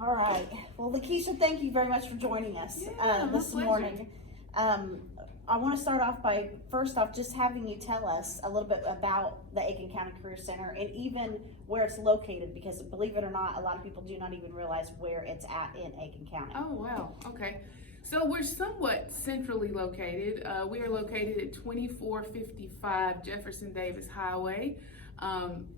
All right. Well, Lakeisha, thank you very much for joining us this my pleasure. morning. I want to start off by, first off, just having you tell us a little bit about the Aiken County Career Center and even where it's located, because believe it or not, a lot of people do not even realize where it's at in Aiken County. Oh, wow. Okay. So we're somewhat centrally located. We are located at 2455 Jefferson Davis Highway,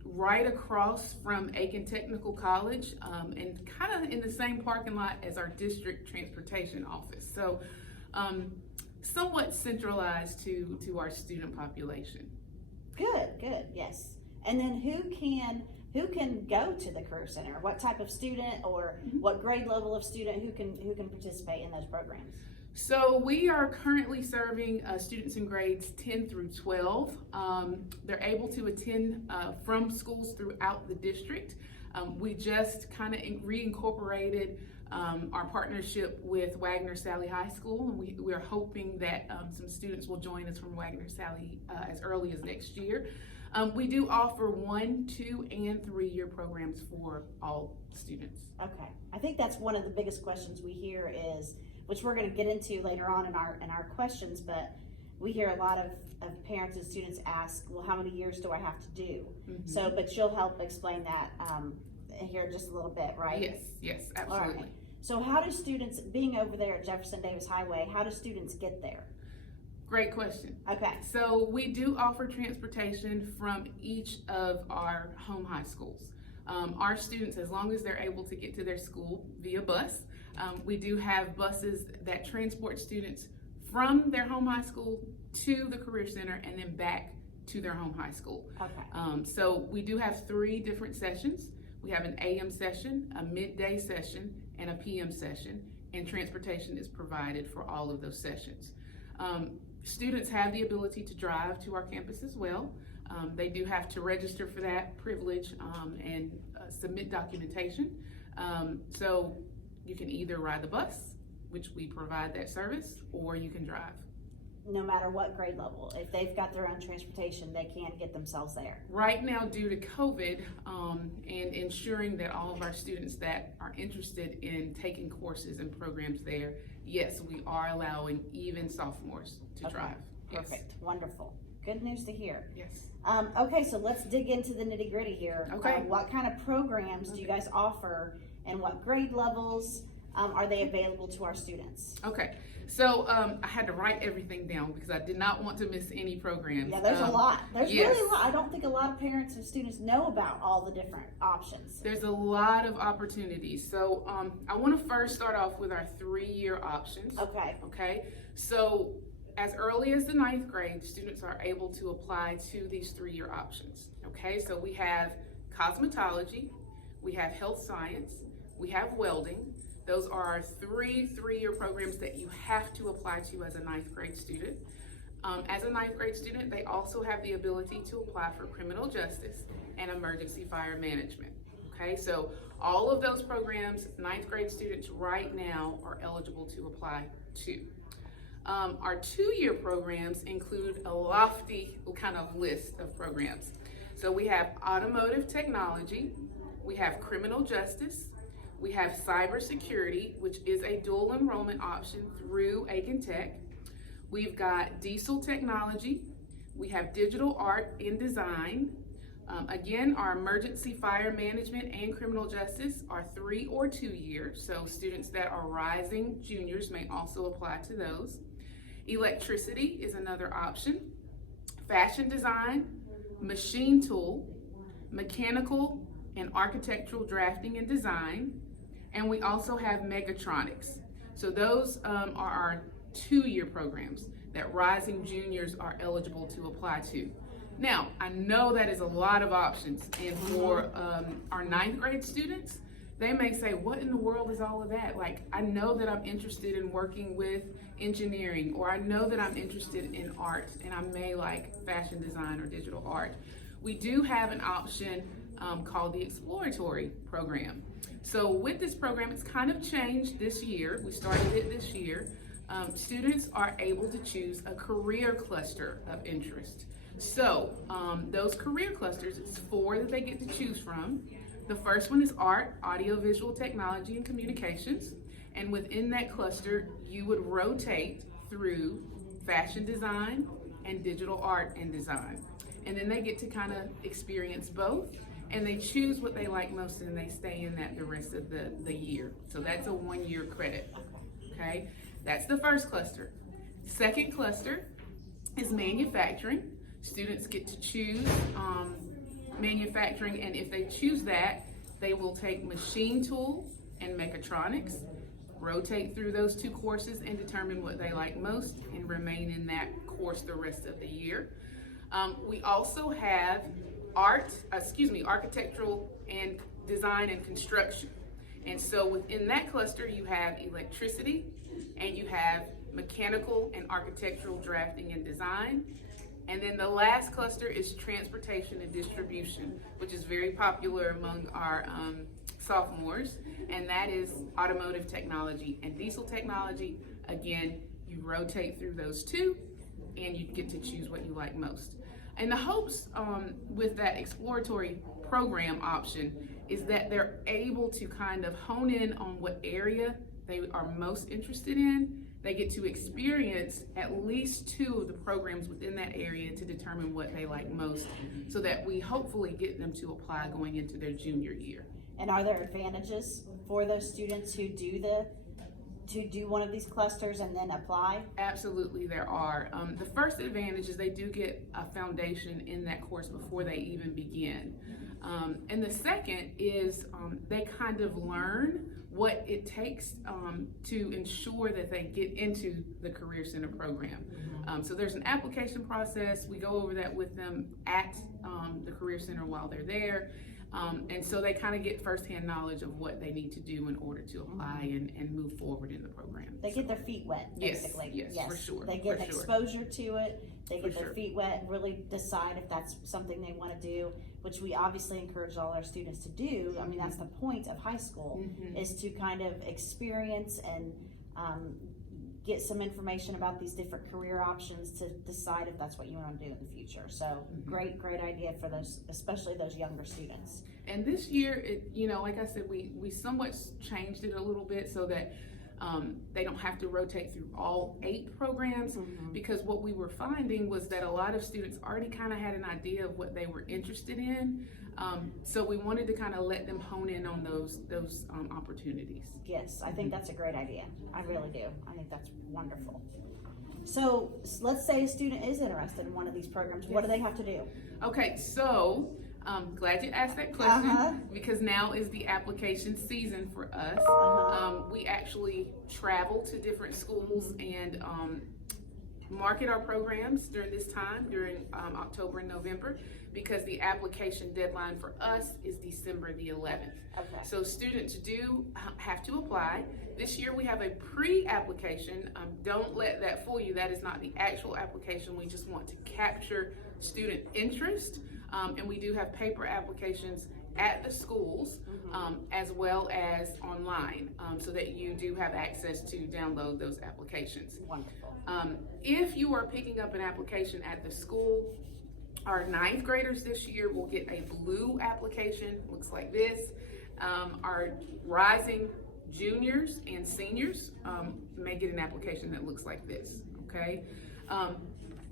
right across from Aiken Technical College, and kind of in the same parking lot as our district transportation office. So somewhat centralized to our student population. Good, yes. And then who can go to the Career Center? What type of student or what grade level of student who can participate in those programs? So we are currently serving students in grades 10 through 12. They're able to attend from schools throughout the district. We just kind of reincorporated our partnership with Wagner-Salley High School, and we are hoping that some students will join us from Wagner-Salley as early as next year. We do offer 1, 2, and 3-year programs for all students. Okay, I think that's one of the biggest questions we hear is, which we're going to get into later on in our questions, but we hear a lot of parents and students ask, well, how many years do I have to do? So, but you'll help explain that here in just a little bit, right? Yes, absolutely. All right. So how do students, being over there at Jefferson Davis Highway, how do students get there? Great question. Okay. So we do offer transportation from each of our home high schools. Our students, as long as they're able to get to their school via bus, we do have buses that transport students from their home high school to the Career Center and then back to their home high school. Okay. So we do have 3 different sessions. We have an AM session, a midday session, and a PM session, and transportation is provided for all of those sessions. Students have the ability to drive to our campus as well. They do have to register for that privilege and submit documentation. So you can either ride the bus, which we provide that service, or you can drive. No matter what grade level, if they've got their own transportation, they can get themselves there. Right now, due to COVID and ensuring that all of our students that are interested in taking courses and programs there, yes, we are allowing even sophomores to drive. Perfect. Yes. Wonderful. Good news to hear. Yes. Okay, so let's dig into the nitty gritty here. Okay. What kind of programs do you guys offer, and what grade levels are they available to our students? Okay. So I had to write everything down because I did not want to miss any programs. Yeah, there's a lot. There's yes. really a lot. I don't think a lot of parents and students know about all the different options. There's a lot of opportunities. So I want to first start off with our 3-year options. Okay. Okay. So as early as the 9th grade, students are able to apply to these 3-year options. Okay. So we have cosmetology, we have health science, we have welding. Those are our 3-year programs that you have to apply to as a 9th grade student. As a 9th grade student, they also have the ability to apply for criminal justice and emergency fire management. Okay, so all of those programs, 9th grade students right now are eligible to apply to. Our 2-year programs include a lofty kind of list of programs. So we have automotive technology, we have criminal justice, we have cybersecurity, which is a dual enrollment option through Aiken Tech. We've got diesel technology. We have digital art and design. Again, our emergency fire management and criminal justice are 3 or 2 years. So students that are rising juniors may also apply to those. Electricity is another option. Fashion design, machine tool, mechanical and architectural drafting and design. And we also have mechatronics. So those are our 2-year programs that rising juniors are eligible to apply to. Now, I know that is a lot of options, and for our 9th grade students, they may say, what in the world is all of that? Like, I know that I'm interested in working with engineering, or I know that I'm interested in art, and I may like fashion design or digital art. We do have an option called the Exploratory Program. So with this program, it's kind of changed this year. We started it this year. Students are able to choose a career cluster of interest. So those career clusters, it's 4 that they get to choose from. The first one is art, audiovisual technology, and communications. And within that cluster, you would rotate through fashion design and digital art and design. And then they get to kind of experience both, and they choose what they like most, and they stay in that the rest of the year. So that's a 1-year credit, okay? That's the first cluster. Second cluster is manufacturing. Students get to choose manufacturing, and if they choose that, they will take machine tool and mechatronics, rotate through those 2 courses and determine what they like most and remain in that course the rest of the year. We also have architectural and design and construction. And so within that cluster, you have electricity, and you have mechanical and architectural drafting and design. And then the last cluster is transportation and distribution, which is very popular among our sophomores, and that is automotive technology and diesel technology. Again, you rotate through those 2, and you get to choose what you like most. And the hopes with that exploratory program option is that they're able to kind of hone in on what area they are most interested in. They get to experience at least 2 of the programs within that area to determine what they like most, so that we hopefully get them to apply going into their junior year. And are there advantages for those students who do one of these clusters and then apply? Absolutely, there are. The first advantage is they do get a foundation in that course before they even begin. And the second is they kind of learn what it takes to ensure that they get into the Career Center program. So there's an application process. We go over that with them at the Career Center while they're there. And so they kind of get firsthand knowledge of what they need to do in order to apply and move forward in the program. They get their feet wet, basically. Yes, for sure. They get for sure. exposure to it. They get For their sure. feet wet and really decide if that's something they want to do, which we obviously encourage all our students to do. I mean, that's the point of high school, is to kind of experience and get some information about these different career options to decide if that's what you want to do in the future. So great idea for those, especially those younger students. And this year, like I said, we somewhat changed it a little bit so that they don't have to rotate through all 8 programs, because what we were finding was that a lot of students already kind of had an idea of what they were interested in. So we wanted to kind of let them hone in on those opportunities. Yes, I think that's a great idea. I really do. I think that's wonderful. So let's say a student is interested in one of these programs. What do they have to do? Okay, so glad you asked that question, because now is the application season for us. We actually travel to different schools and market our programs during this time, during October and November, because the application deadline for us is December the 11th. Okay. So students do have to apply. This year we have a pre-application. Don't let that fool you. That is not the actual application. We just want to capture student interest. And we do have paper applications at the schools, as well as online, so that you do have access to download those applications. Wonderful. If you are picking up an application at the school, our 9th graders this year will get a blue application, looks like this. Our rising juniors and seniors may get an application that looks like this, okay?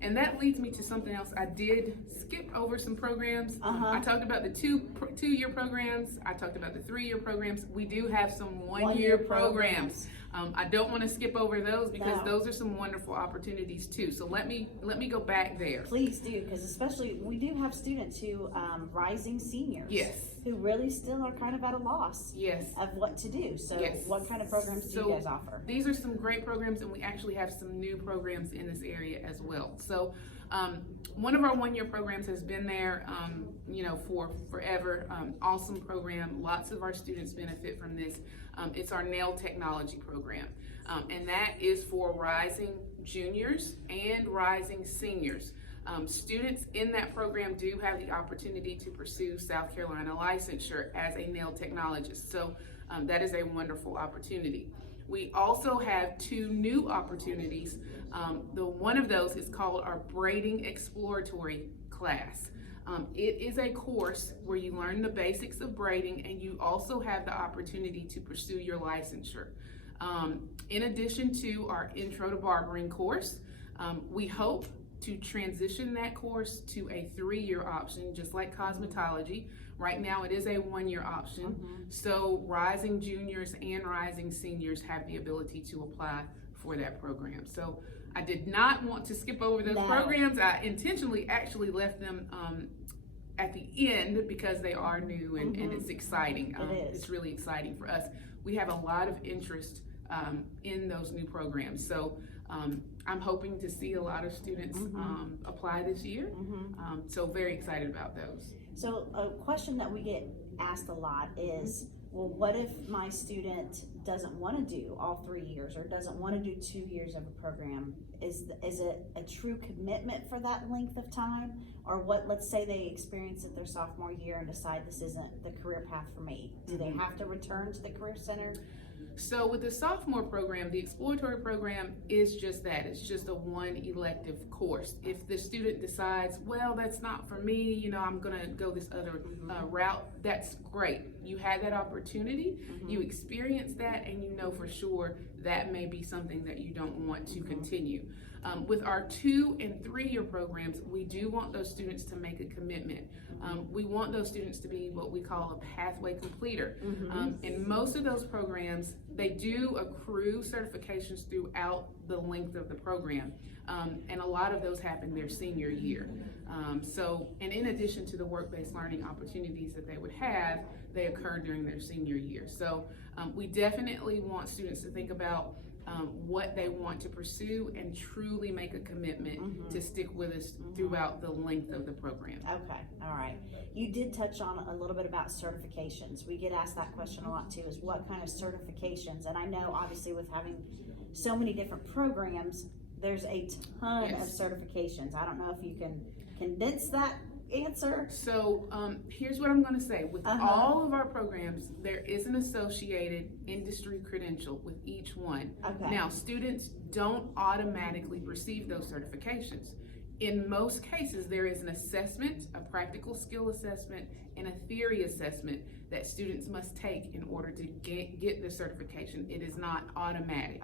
And that leads me to something else. I did skip over some programs. I talked about the two-year programs. I talked about the 3-year programs. We do have some one-year programs. I don't want to skip over those, because those are some wonderful opportunities too. So let me go back there. Please do, because especially we do have students who rising seniors. Yes. Who really still are kind of at a loss. Yes. Of what to do. So Yes. what kind of programs do you guys offer? These are some great programs, and we actually have some new programs in this area as well. So one of our one-year programs has been there, for forever. Awesome program. Lots of our students benefit from this. It's our nail technology program, and that is for rising juniors and rising seniors. Students in that program do have the opportunity to pursue South Carolina licensure as a nail technologist. So that is a wonderful opportunity. We also have 2 new opportunities. The one of those is called our braiding exploratory class. It is a course where you learn the basics of braiding, and you also have the opportunity to pursue your licensure. In addition to our Intro to Barbering course, we hope to transition that course to a 3-year option, just like cosmetology. Right now it is a 1-year option, so rising juniors and rising seniors have the ability to apply for that program. So I did not want to skip over those programs. I intentionally actually left them at the end because they are new and it's exciting. It's really exciting for us. We have a lot of interest in those new programs. So I'm hoping to see a lot of students apply this year. So very excited about those. So a question that we get asked a lot is, well, what if my student doesn't want to do all 3 years or doesn't want to do 2 years of a program? Is it a true commitment for that length of time? Or what, let's say they experience it their sophomore year and decide this isn't the career path for me. Do they have to return to the Career Center? So with the sophomore program, the exploratory program is just that. It's just a 1 elective course. If the student decides, well, that's not for me, you know, I'm gonna go this other route, that's great. You had that opportunity, you experienced that, and you know for sure that may be something that you don't want to continue. With our 2 and 3 year programs, we do want those students to make a commitment. We want those students to be what we call a pathway completer. In most of those programs, they do accrue certifications throughout the length of the program. And a lot of those happen their senior year. And in addition to the work-based learning opportunities that they would have, they occur during their senior year. So we definitely want students to think about what they want to pursue and truly make a commitment to stick with us throughout the length of the program. Okay, all right. You did touch on a little bit about certifications. We get asked that question a lot too, is what kind of certifications? And I know obviously with having so many different programs, there's a ton of certifications. I don't know if you can condense that answer. So here's what I'm going to say. With all of our programs, there is an associated industry credential with each one. Now, students don't automatically receive those certifications. In most cases, there is an assessment, a practical skill assessment, and a theory assessment that students must take in order to get the certification. It is not automatic.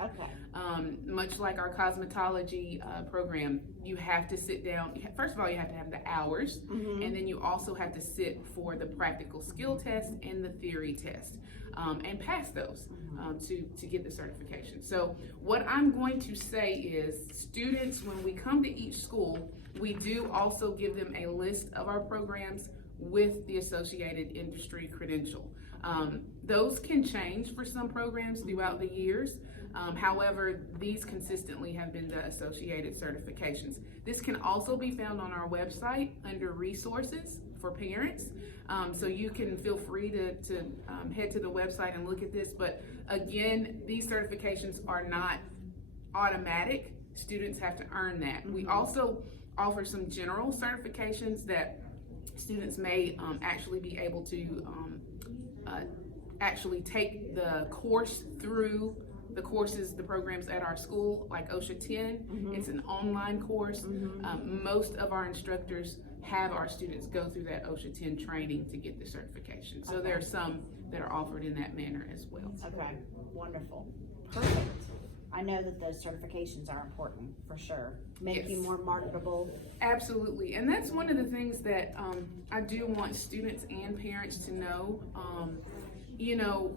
Much like our cosmetology program, you have to sit down. First of all, you have to have the hours, and then you also have to sit for the practical skill test and the theory test, and pass those to get the certification. So what I'm going to say is, students, when we come to each school, we do also give them a list of our programs with the associated industry credential. Those can change for some programs throughout the years. However, these consistently have been the associated certifications. This can also be found on our website under resources for parents. So you can feel free to head to the website and look at this. But again, these certifications are not automatic. Students have to earn that. We also offer some general certifications that students may actually be able to actually take the course through the courses, the programs at our school, like OSHA 10. It's an online course. Most of our instructors have our students go through that OSHA 10 training to get the certification. So there are some that are offered in that manner as well. Okay, wonderful. Perfect. I know that those certifications are important for sure. Make you more marketable. Absolutely, and that's one of the things that I do want students and parents to know. You know,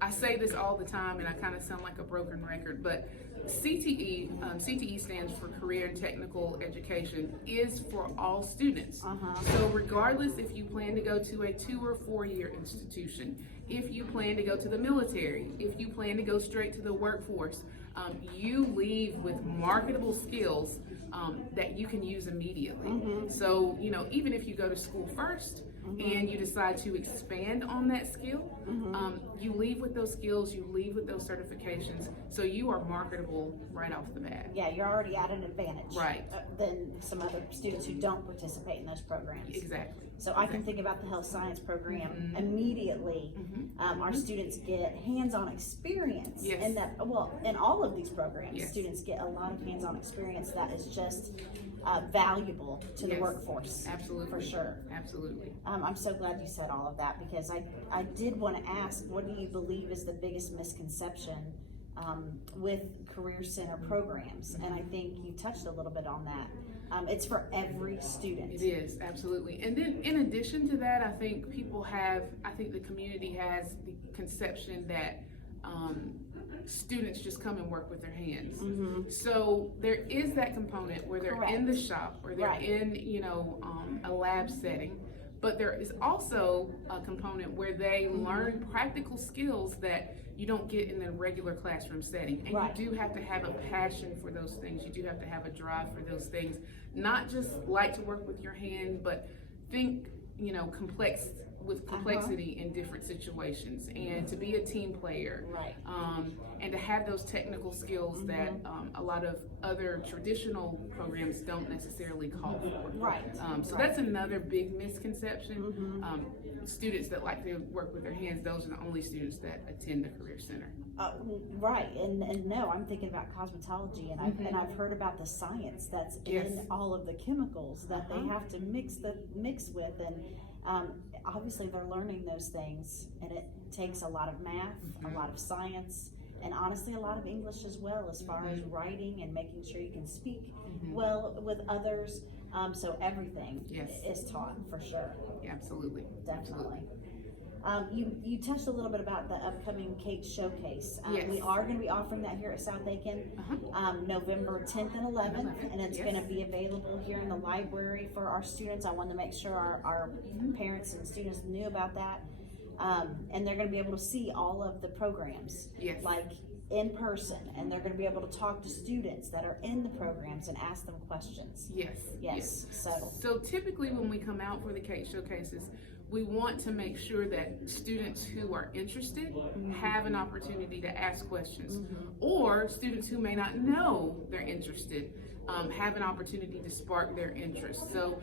I say this all the time and I kind of sound like a broken record, but CTE stands for Career and Technical Education, is for all students. So regardless if you plan to go to a 2 or 4 year institution, if you plan to go to the military, if you plan to go straight to the workforce, you leave with marketable skills that you can use immediately. So, you know, even if you go to school first and you decide to expand on that skill, you leave with those skills, you leave with those certifications, so you are marketable right off the bat. Yeah, you're already at an advantage. Right. Than some other students who don't participate in those programs. Exactly. So I can think about the health science program Mhm. immediately. Mhm. Our students get hands-on experience, Yes. and that, well, in all of these programs, Yes. students get a lot of hands-on experience that is just valuable to the Yes. workforce. Absolutely. For sure. Absolutely. I'm so glad you said all of that, because I did want to ask, what do you believe is the biggest misconception with Career Center programs? And I think you touched a little bit on that. It's for every student. It is, absolutely. And then in addition to that, I think the community has the conception that students just come and work with their hands. Mhm. So there is that component where they're in the shop or they're Right. in, a lab setting. But there is also a component where they learn practical skills that you don't get in the regular classroom setting. And Right. you do have to have a passion for those things. You do have to have a drive for those things. Not just like to work with your hand, but think, complexity in different situations, and to be a team player. Right. And to have those technical skills that a lot of other traditional programs don't necessarily call for. Right. So that's another big misconception. Students that like to work with their hands, those are the only students that attend the Career Center. Right, and no, I'm thinking about cosmetology, and I've heard about the science that's Yes. in all of the chemicals that they Uh-huh. have to mix with, and obviously they're learning those things, and it takes a lot of math, a lot of science, and honestly a lot of English as well, as far as writing and making sure you can speak well with others. So everything Yes. is taught for sure. Absolutely. Definitely. You touched a little bit about the upcoming Kate Showcase. Yes. We are going to be offering that here at South Aiken, November 10th and 11th, and it's Yes. going to be available here in the library for our students. I wanted to make sure our parents and students knew about that. And they're going to be able to see all of the programs, Yes. like in person, and they're going to be able to talk to students that are in the programs and ask them questions. Yes. Yes. So typically when we come out for the Kate Showcases, we want to make sure that students who are interested have an opportunity to ask questions, or students who may not know they're interested have an opportunity to spark their interest. So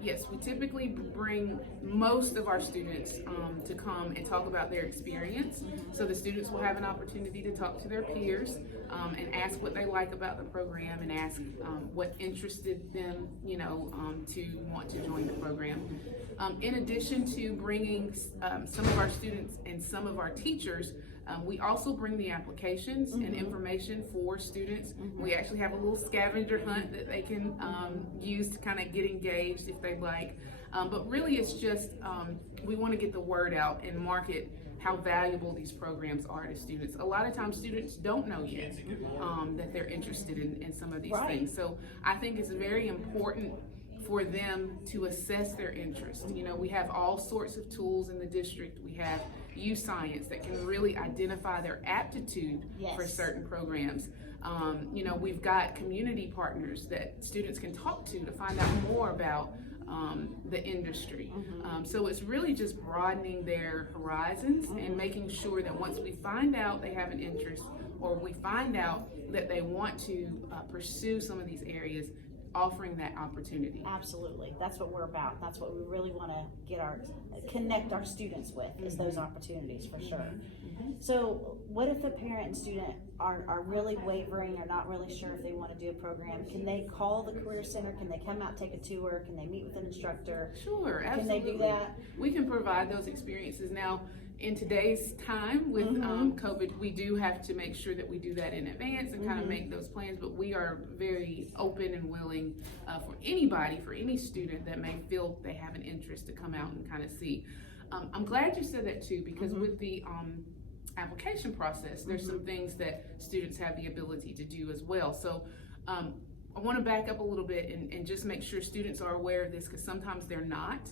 yes, we typically bring most of our students to come and talk about their experience. So the students will have an opportunity to talk to their peers and ask what they like about the program, and ask what interested them, to want to join the program. In addition to bringing some of our students and some of our teachers, we also bring the applications and information for students. We actually have a little scavenger hunt that they can use to kind of get engaged if they'd like. But really it's just, we want to get the word out and market how valuable these programs are to students. A lot of times students don't know yet that they're interested in some of these things. So I think it's very important for them to assess their interest. We have all sorts of tools in the district. We have U-Science that can really identify their aptitude for certain programs. We've got community partners that students can talk to find out more about the industry. So it's really just broadening their horizons and making sure that once we find out they have an interest, or we find out that they want to pursue some of these areas, offering that opportunity. Absolutely. That's what we're about. That's what we really want to connect our students with, is those opportunities for sure. So what if a parent and student are really wavering, or not really sure if they want to do a program? Can they call the Career Center? Can they come out, take a tour? Can they meet with an instructor? Sure, absolutely. Can they do that? We can provide those experiences. Now, in today's time with COVID, we do have to make sure that we do that in advance and kind of make those plans, but we are very open and willing for anybody, for any student that may feel they have an interest, to come out and kind of see. I'm glad you said that too, because with the application process, there's some things that students have the ability to do as well. So I want to back up a little bit and just make sure students are aware of this, because sometimes they're not.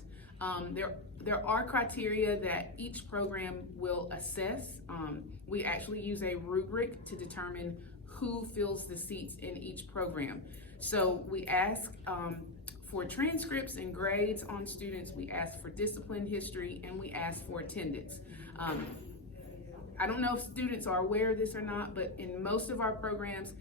There are criteria that each program will assess. We actually use a rubric to determine who fills the seats in each program. So we ask for transcripts and grades on students, we ask for discipline history, and we ask for attendance. I don't know if students are aware of this or not, but in most of our programs,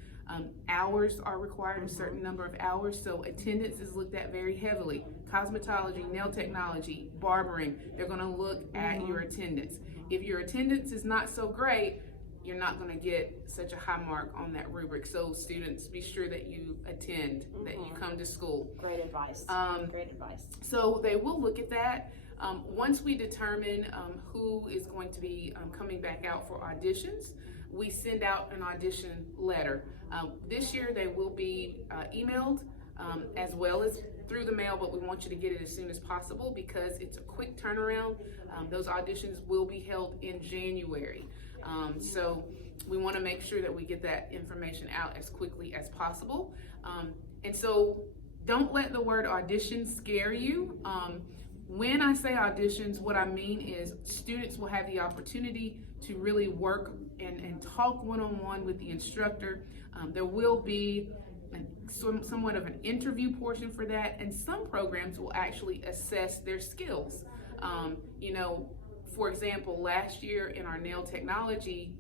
Hours are required, a certain number of hours, so attendance is looked at very heavily. Cosmetology, nail technology, barbering, they're gonna look at your attendance. If your attendance is not so great, you're not gonna get such a high mark on that rubric. So students, be sure that you attend, that you come to school. Great advice. Great advice. So they will look at that. Once we determine who is going to be coming back out for auditions, we send out an audition letter. This year they will be emailed as well as through the mail, but we want you to get it as soon as possible because it's a quick turnaround. Those auditions will be held in January. So we want to make sure that we get that information out as quickly as possible. And so don't let the word audition scare you. When I say auditions, what I mean is students will have the opportunity to really work and talk one-on-one with the instructor. There will be somewhat of an interview portion for that, and some programs will actually assess their skills. For example, last year in our nail technology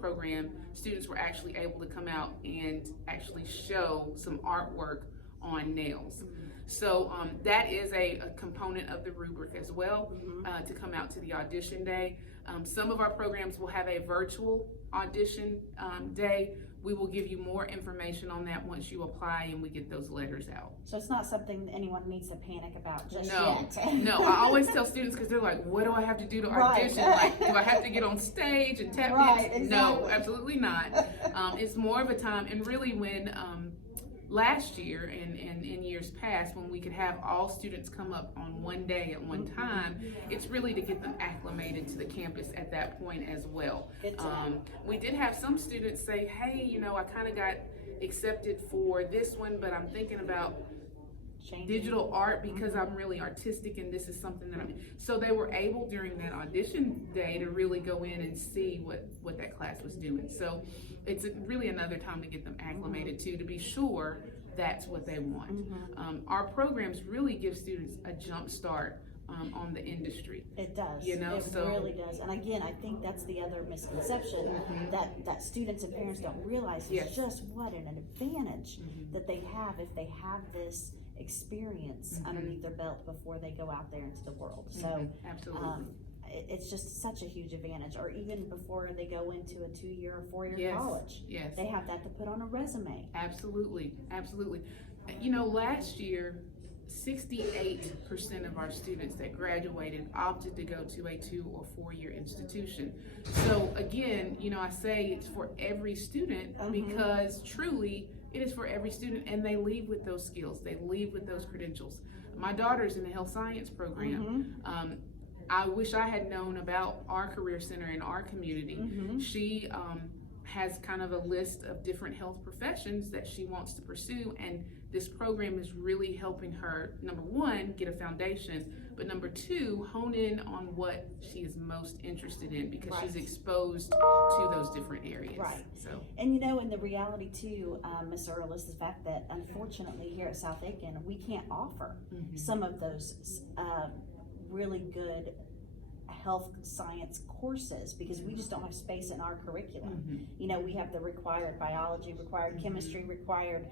program, students were actually able to come out and actually show some artwork on nails. So that is a component of the rubric as well, to come out to the audition day. Some of our programs will have a virtual audition day. We will give you more information on that once you apply and we get those letters out. So it's not something anyone needs to panic about just yet. No, no. I always tell students, because they're like, what do I have to do to audition? Like, do I have to get on stage and tap dance? Exactly. No, absolutely not. It's more of a time, and really when last year and in years past, when we could have all students come up on one day at one time, it's really to get them acclimated to the campus at that point as well. We did have some students say, hey, I kind of got accepted for this one, but I'm thinking about digital art because I'm really artistic and this is something that so they were able during that audition day to really go in and see what that class was doing. So it's really another time to get them acclimated to be sure that's what they want. Our programs really give students a jump start on the industry. It does. It really does. And again, I think that's the other misconception that students and parents don't realize is just what an advantage that they have if they have this experience underneath their belt before they go out there into the world. So absolutely. It's just such a huge advantage. Or even before they go into a 2-year or 4-year college, they have that to put on a resume. Absolutely. Last year 68% of our students that graduated opted to go to a 2 or 4-year institution. So again, I say it's for every student because truly it is for every student, and they leave with those skills. They leave with those credentials. My daughter's in the health science program. I wish I had known about our career center in our community. She has kind of a list of different health professions that she wants to pursue, and this program is really helping her, number one, get a foundation, but number two, hone in on what she is most interested in because she's exposed to those different areas. So, and in the reality too, Ms. Earl, is the fact that unfortunately here at South Aiken, we can't offer some of those really good health science courses because we just don't have space in our curriculum. We have the required biology, required chemistry, required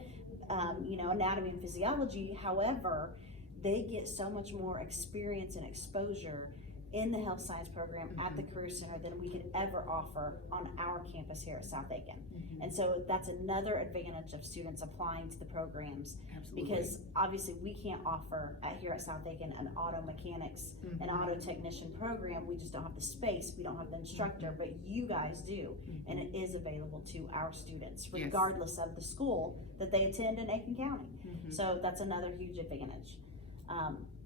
anatomy and physiology. However, they get so much more experience and exposure in the health science program at the Career Center than we could ever offer on our campus here at South Aiken. And so that's another advantage of students applying to the programs. Because obviously we can't offer here at South Aiken an auto mechanics, an auto technician program. We just don't have the space, we don't have the instructor, but you guys do. And it is available to our students regardless of the school that they attend in Aiken County. So that's another huge advantage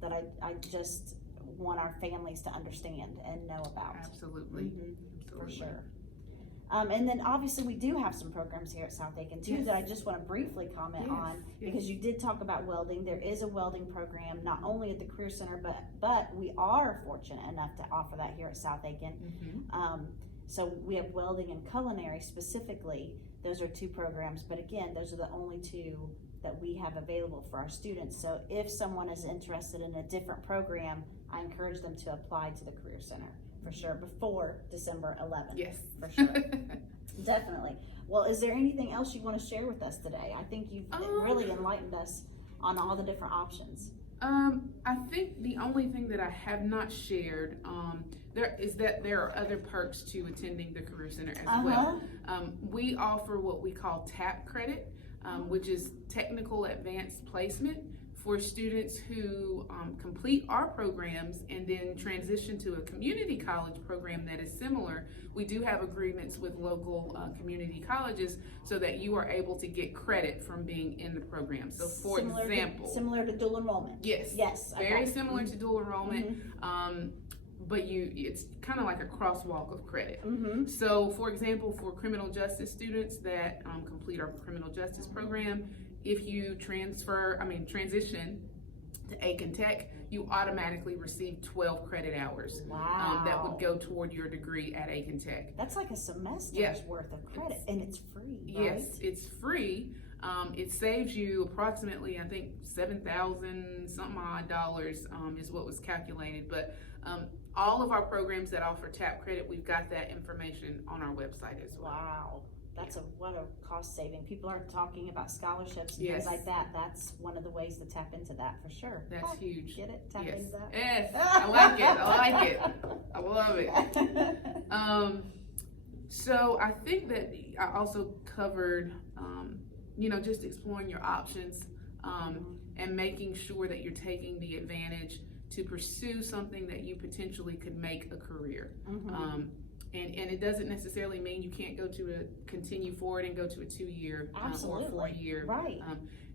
that I just want our families to understand and know about. Absolutely. For sure. And then obviously we do have some programs here at South Aiken too that I just want to briefly comment on because you did talk about welding. There is a welding program not only at the Career Center, but we are fortunate enough to offer that here at South Aiken. So we have welding and culinary specifically. Those are 2 programs, but again, those are the only 2 that we have available for our students. So if someone is interested in a different program, I encourage them to apply to the Career Center for sure before December 11th. Yes. For sure. Definitely. Well, is there anything else you want to share with us today? I think you've really enlightened us on all the different options. I think the only thing that I have not shared there are other perks to attending the Career Center as well. We offer what we call TAP credit, which is Technical Advanced Placement, for students who complete our programs and then transition to a community college program that is similar. We do have agreements with local community colleges so that you are able to get credit from being in the program. So for example, similar to dual enrollment. Yes, very similar to dual enrollment. But it's kind of like a crosswalk of credit. So for example, for criminal justice students that complete our criminal justice program, if you transition to Aiken Tech, you automatically receive 12 credit hours. Wow. That would go toward your degree at Aiken Tech. That's like a semester's worth of credit, and it's free, right? Yes, it's free. It saves you approximately, I think, $7,000 something odd dollars is what was calculated. But all of our programs that offer TAP credit, we've got that information on our website as well. Wow. What a cost saving. People are talking about scholarships and things like that. That's one of the ways to tap into that for sure. That's huge. Get it? Tap into that? Yes, I like it. I love it. So I think that I also covered, just exploring your options and making sure that you're taking the advantage to pursue something that you potentially could make a career. And it doesn't necessarily mean you can't continue forward and go to a 2-year or 4-year. Right.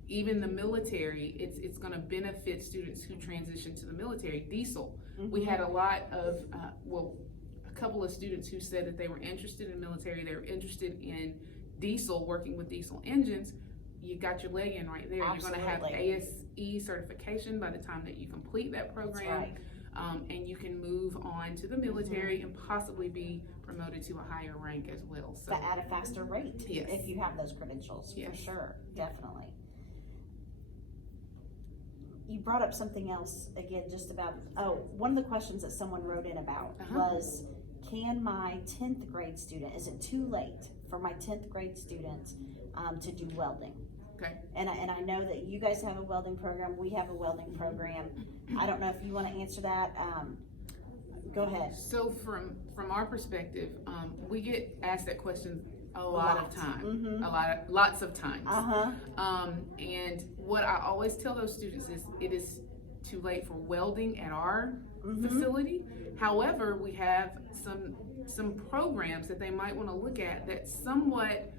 Even the military, it's going to benefit students who transition to the military. Diesel. We had a couple of students who said that they were interested in military. They were interested in diesel, working with diesel engines. You got your leg in right there. Absolutely. You're going to have ASE certification by the time that you complete that program. That's right. And you can move on to the military and possibly be promoted to a higher rank as well. So at a faster rate, if you have those credentials, for sure, definitely. You brought up something else again, just about, one of the questions that someone wrote in about was, can my 10th grade student, is it too late for my 10th grade student to do welding? Okay. And I know that you guys have a welding program, we have a welding program. I don't know if you want to answer that. Go ahead. So from our perspective, we get asked that question lots of times. And what I always tell those students is it is too late for welding at our facility. However, we have some programs that they might want to look at that somewhat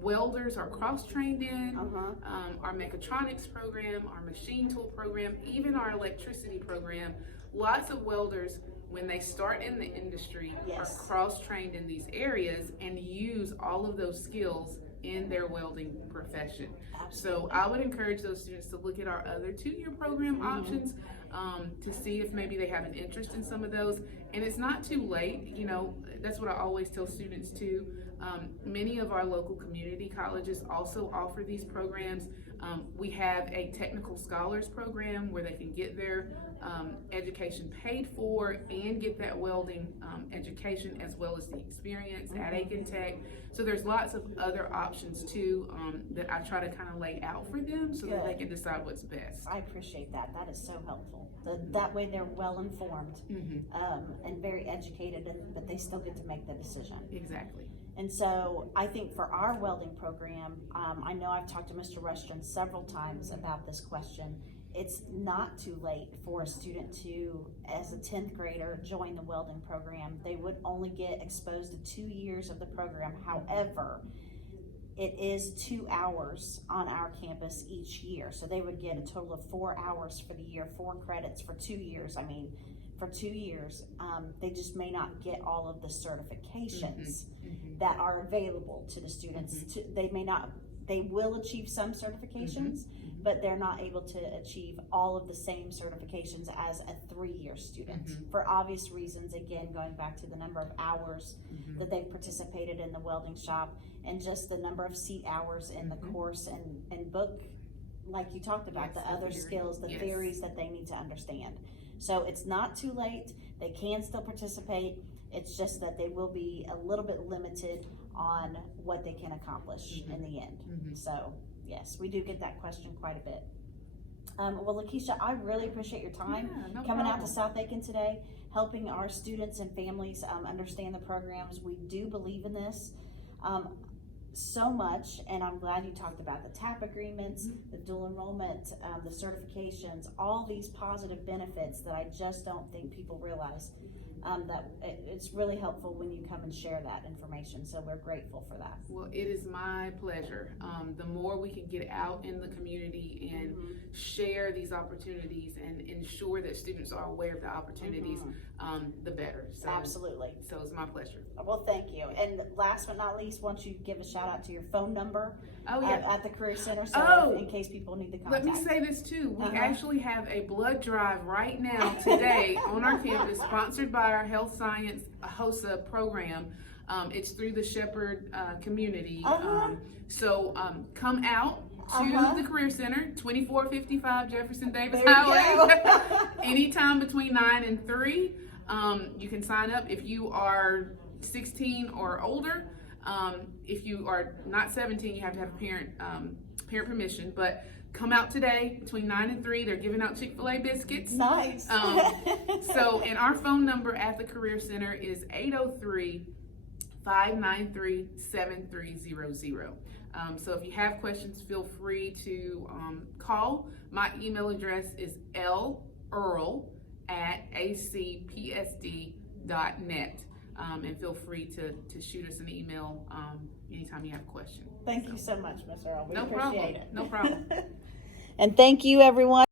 welders are cross-trained in, our mechatronics program, our machine tool program, even our electricity program. Lots of welders, when they start in the industry, are cross-trained in these areas and use all of those skills in their welding profession. So I would encourage those students to look at our other 2-year program options to see if maybe they have an interest in some of those. And it's not too late, that's what I always tell students too. Many of our local community colleges also offer these programs. We have a technical scholars program where they can get their education paid for and get that welding education as well as the experience at Aiken Tech. So there's lots of other options too that I try to kind of lay out for them so that they can decide what's best. I appreciate that. That is so helpful. That way they're well informed and very educated, but they still get to make the decision. Exactly. And so I think for our welding program, I know I've talked to Mr. Rustron several times about this question. It's not too late for a student to, as a 10th grader, join the welding program. They would only get exposed to 2 years of the program. However, it is 2 hours on our campus each year. So they would get a total of 4 hours for the year, 4 credits for 2 years. For 2 years, they just may not get all of the certifications that are available to the students. They will achieve some certifications, but they're not able to achieve all of the same certifications as a 3-year student for obvious reasons. Again, going back to the number of hours that they've participated in the welding shop and just the number of seat hours in the course and book, like you talked about, the other skills, the theories that they need to understand. So it's not too late. They can still participate. It's just that they will be a little bit limited on what they can accomplish in the end. So yes, we do get that question quite a bit. Well, Lakeisha, I really appreciate your time coming out to South Aiken today, helping our students and families understand the programs. We do believe in this so much, and I'm glad you talked about the TAP agreements, the dual enrollment, the certifications, all these positive benefits that I just don't think people realize. That it's really helpful when you come and share that information, so we're grateful for that. Well, it is my pleasure. The more we can get out in the community and share these opportunities and ensure that students are aware of the opportunities, the better. So, absolutely. So it's my pleasure. Well, thank you. And last but not least, once you give a shout out to your phone number at the Career Center, so in case people need to contact. Let me say this too. We actually have a blood drive right now today on our campus, sponsored by our Health Science HOSA program. It's through the Shepherd community. So come out to the Career Center, 2455 Jefferson Davis Highway, anytime between 9 and 3. You can sign up if you are 16 or older. If you are not 17, you have to have parent permission, but come out today between 9 and 3. They're giving out Chick-fil-A biscuits. Nice. And our phone number at the Career Center is 803-593-7300. So if you have questions, feel free to call. My email address is learl@acpsd.net. And feel free to shoot us an email anytime you have a question. Thank you so much, Ms. Earl. We appreciate it. No problem. And thank you, everyone.